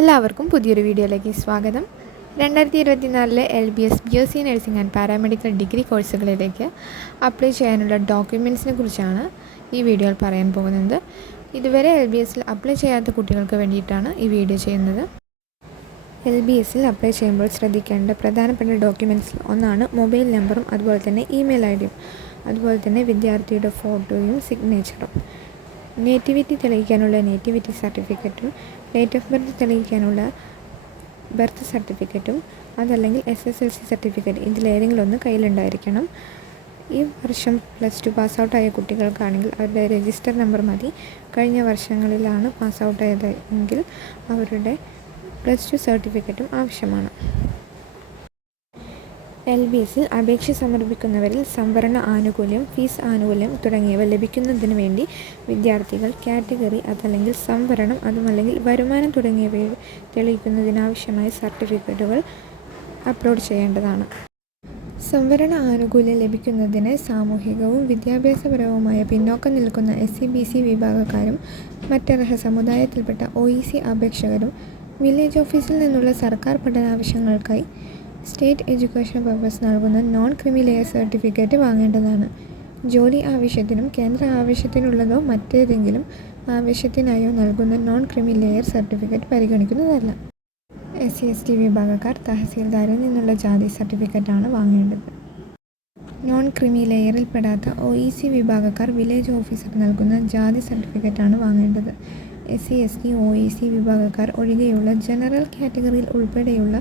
എല്ലാവർക്കും പുതിയൊരു വീഡിയോയിലേക്ക് സ്വാഗതം. രണ്ടായിരത്തി ഇരുപത്തിനാലിലെ L B S B S C nursing and paramedical degree കോഴ്സുകളിലേക്ക് അപ്ലൈ ചെയ്യാനുള്ള ഡോക്യുമെന്റ്സിനെ കുറിച്ചാണ് ഈ വീഡിയോയിൽ പറയാൻ പോകുന്നത്. ഇതുവരെ എൽ ബി എസിൽ അപ്ലൈ ചെയ്യാത്ത കുട്ടികൾക്ക് വേണ്ടിയിട്ടാണ് ഈ വീഡിയോ ചെയ്യുന്നത്. എൽ ബി എസിൽ അപ്ലൈ ചെയ്യുമ്പോൾ ശ്രദ്ധിക്കേണ്ട പ്രധാനപ്പെട്ട ഡോക്യുമെന്റ്സിൽ ഒന്നാണ് മൊബൈൽ നമ്പറും അതുപോലെ തന്നെ ഇമെയിൽ ഐ ഡിയും അതുപോലെ തന്നെ വിദ്യാർത്ഥിയുടെ ഫോട്ടോയും സിഗ്നേച്ചറും. നേറ്റിവിറ്റി തെളിയിക്കാനുള്ള നേറ്റിവിറ്റി സർട്ടിഫിക്കറ്റും ഡേറ്റ് ഓഫ് ബർത്ത് തെളിയിക്കാനുള്ള ബർത്ത് സർട്ടിഫിക്കറ്റും അതല്ലെങ്കിൽ S S L C certificate ഇതിലേതെങ്കിലും ഒന്ന് കയ്യിലുണ്ടായിരിക്കണം. ഈ വർഷം പ്ലസ് ടു പാസ് ഔട്ടായ കുട്ടികൾക്കാണെങ്കിൽ അവരുടെ രജിസ്റ്റർ നമ്പർ മതി. കഴിഞ്ഞ വർഷങ്ങളിലാണ് പാസ് ഔട്ടായത് എങ്കിൽ അവരുടെ പ്ലസ് ടു സർട്ടിഫിക്കറ്റും ആവശ്യമാണ്. എൽ ബി എസിൽ അപേക്ഷ സമർപ്പിക്കുന്നവരിൽ സംവരണ ആനുകൂല്യം ഫീസ് ആനുകൂല്യം തുടങ്ങിയവ ലഭിക്കുന്നതിന് വേണ്ടി വിദ്യാർത്ഥികൾ കാറ്റഗറി അതല്ലെങ്കിൽ സംവരണം അതുമല്ലെങ്കിൽ വരുമാനം തുടങ്ങിയവ തെളിയിക്കുന്നതിനാവശ്യമായ സർട്ടിഫിക്കറ്റുകൾ അപ്ലോഡ് ചെയ്യേണ്ടതാണ്. സംവരണ ആനുകൂല്യം ലഭിക്കുന്നതിന് സാമൂഹികവും വിദ്യാഭ്യാസപരവുമായ പിന്നോക്കം നിൽക്കുന്ന എസ് സി ബി സി വിഭാഗക്കാരും മറ്റർഹ സമുദായത്തിൽപ്പെട്ട ഒ ഇ സി അപേക്ഷകരും വില്ലേജ് ഓഫീസിൽ നിന്നുള്ള സർക്കാർ പഠനാവശ്യങ്ങൾക്കായി സ്റ്റേറ്റ് എഡ്യൂക്കേഷൻ പർപ്പസ് നൽകുന്ന നോൺ ക്രിമി ലെയർ സർട്ടിഫിക്കറ്റ് വാങ്ങേണ്ടതാണ്. ജോലി ആവശ്യത്തിനും കേന്ദ്ര ആവശ്യത്തിനുള്ളതോ മറ്റേതെങ്കിലും ആവശ്യത്തിനായോ നൽകുന്ന നോൺ ക്രിമി ലെയർ സർട്ടിഫിക്കറ്റ് പരിഗണിക്കുന്നതല്ല. എസ് സി എസ് ടി വിഭാഗക്കാർ തഹസീൽദാരിൽ നിന്നുള്ള ജാതി സർട്ടിഫിക്കറ്റാണ് വാങ്ങേണ്ടത്. നോൺ ക്രിമി ലെയറിൽ പെടാത്ത ഒ ഇ സി വിഭാഗക്കാർ വില്ലേജ് ഓഫീസർ നൽകുന്ന ജാതി സർട്ടിഫിക്കറ്റാണ് വാങ്ങേണ്ടത്. S C S T O E C വിഭാഗക്കാർ ഒഴികെയുള്ള ജനറൽ കാറ്റഗറിയിൽ ഉൾപ്പെടെയുള്ള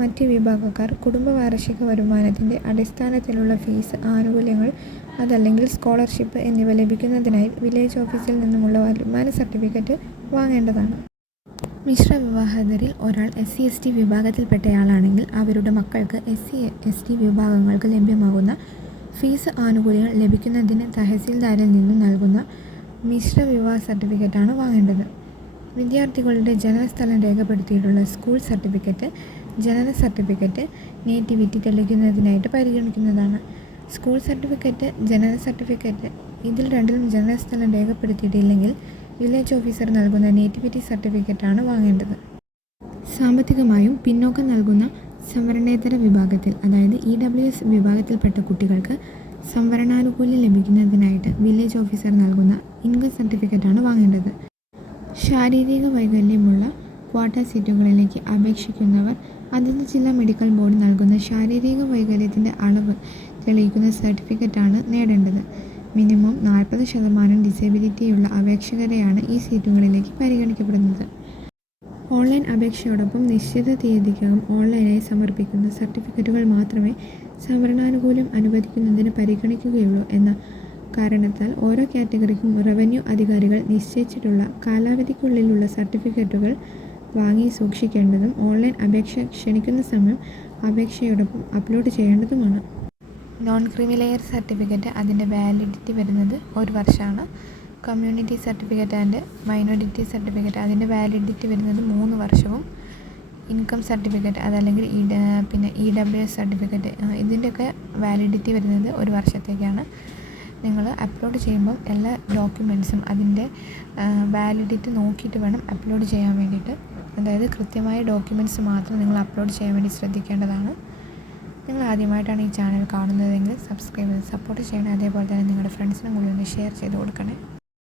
മറ്റ് വിഭാഗക്കാർ കുടുംബ വാർഷിക വരുമാനത്തിന്റെ അടിസ്ഥാനത്തിലുള്ള ഫീസ് ആനുകൂല്യങ്ങൾ അതല്ലെങ്കിൽ സ്കോളർഷിപ്പ് എന്നിവ ലഭിക്കുന്നതിനായി വില്ലേജ് ഓഫീസിൽ നിന്നുമുള്ള വരുമാന സർട്ടിഫിക്കറ്റ് വാങ്ങേണ്ടതാണ്. മിശ്ര വിവാഹിതരിൽ ഒരാൾ എസ് സി എസ് ടി വിഭാഗത്തിൽപ്പെട്ടയാളാണെങ്കിൽ അവരുടെ മക്കൾക്ക് എസ് സി എസ് ടി വിഭാഗങ്ങൾക്ക് ലഭ്യമാകുന്ന ഫീസ് ആനുകൂല്യങ്ങൾ ലഭിക്കുന്നതിന് തഹസീൽദാരിൽ നിന്നും നൽകുന്ന മിശ്ര വിവാഹ സർട്ടിഫിക്കറ്റാണ് വാങ്ങേണ്ടത്. വിദ്യാർത്ഥികളുടെ ജനനസ്ഥലം രേഖപ്പെടുത്തിയിട്ടുള്ള സ്കൂൾ സർട്ടിഫിക്കറ്റ് ജനന സർട്ടിഫിക്കറ്റ് നേറ്റിവിറ്റി തെളിയിക്കുന്നതിനായിട്ട് പരിഗണിക്കുന്നതാണ്. സ്കൂൾ സർട്ടിഫിക്കറ്റ് ജനന സർട്ടിഫിക്കറ്റ് ഇതിൽ രണ്ടിലും ജനനസ്ഥലം രേഖപ്പെടുത്തിയിട്ടില്ലെങ്കിൽ വില്ലേജ് ഓഫീസർ നൽകുന്ന നേറ്റിവിറ്റി സർട്ടിഫിക്കറ്റാണ് വാങ്ങേണ്ടത്. സാമ്പത്തികമായും പിന്നോക്കം നൽകുന്ന സംവരണേതര വിഭാഗത്തിൽ അതായത് ഇ ഡബ്ല്യു എസ് വിഭാഗത്തിൽപ്പെട്ട കുട്ടികൾക്ക് സംവരണാനുകൂല്യം ലഭിക്കുന്നതിനായിട്ട് വില്ലേജ് ഓഫീസർ നൽകുന്ന ഇൻകം സർട്ടിഫിക്കറ്റാണ് വാങ്ങേണ്ടത്. ശാരീരിക വൈകല്യമുള്ള ക്വാട്ട സീറ്റുകളിലേക്ക് അപേക്ഷിക്കുന്നവർ അതത് ജില്ലാ മെഡിക്കൽ ബോർഡ് നൽകുന്ന ശാരീരിക വൈകല്യത്തിന്റെ അളവ് തെളിയിക്കുന്ന സർട്ടിഫിക്കറ്റാണ് നേടേണ്ടത്. മിനിമം നാൽപ്പത് ശതമാനം ഡിസേബിലിറ്റിയുള്ള അപേക്ഷകരെയാണ് ഈ സീറ്റുകളിലേക്ക് പരിഗണിക്കപ്പെടുന്നത്. ഓൺലൈൻ അപേക്ഷയോടൊപ്പം നിശ്ചിത തീയതിക്കകം ഓൺലൈനായി സമർപ്പിക്കുന്ന സർട്ടിഫിക്കറ്റുകൾ മാത്രമേ സംവരണാനുകൂല്യം അനുവദിക്കുന്നതിന് പരിഗണിക്കുകയുള്ളൂ എന്ന കാരണത്താൽ ഓരോ കാറ്റഗറിക്കും റവന്യൂ അധികാരികൾ നിശ്ചയിച്ചിട്ടുള്ള കാലാവധിക്കുള്ളിലുള്ള സർട്ടിഫിക്കറ്റുകൾ വാങ്ങി സൂക്ഷിക്കേണ്ടതും ഓൺലൈൻ അപേക്ഷ ക്ഷണിക്കുന്ന സമയം അപേക്ഷയോടൊപ്പം അപ്ലോഡ് ചെയ്യേണ്ടതുമാണ്. നോൺ ക്രീമി ലെയർ സർട്ടിഫിക്കറ്റ് അതിന്റെ വാലിഡിറ്റി വരുന്നത് ഒരു വർഷമാണ്. Community certificate and minority certificate അതിന്റെ വാലിഡിറ്റി വരുന്നത് മൂന്ന് വർഷവും. ഇൻകം സർട്ടിഫിക്കറ്റ് അതല്ലെങ്കിൽ ഇ പിന്നെ ഇ ഡബ്ല്യു എസ് സർട്ടിഫിക്കറ്റ് ഇതിന്റെയൊക്കെ വാലിഡിറ്റി വരുന്നത് ഒരു വർഷത്തേക്കാണ്. നിങ്ങൾ അപ്ലോഡ് ചെയ്യുമ്പോൾ എല്ലാ ഡോക്യുമെന്റ്സും അതിന്റെ വാലിഡിറ്റി നോക്കിയിട്ട് വേണം അപ്ലോഡ് ചെയ്യാൻ വേണ്ടിയിട്ട്. അതായത് കൃത്യമായ ഡോക്യുമെന്റ്സ് മാത്രം നിങ്ങൾ അപ്ലോഡ് ചെയ്യാൻ വേണ്ടി ശ്രദ്ധിക്കേണ്ടതാണ്. നിങ്ങൾ ആദ്യമായിട്ടാണ് ഈ ചാനൽ കാണുന്നതെങ്കിൽ സബ്സ്ക്രൈബ് ചെയ്ത് സപ്പോർട്ട് ചെയ്യണേ. അതേപോലെ തന്നെ നിങ്ങളുടെ ഫ്രണ്ട്സിനും കൂടി ഒന്ന് ഷെയർ ചെയ്ത് കൊടുക്കണേ.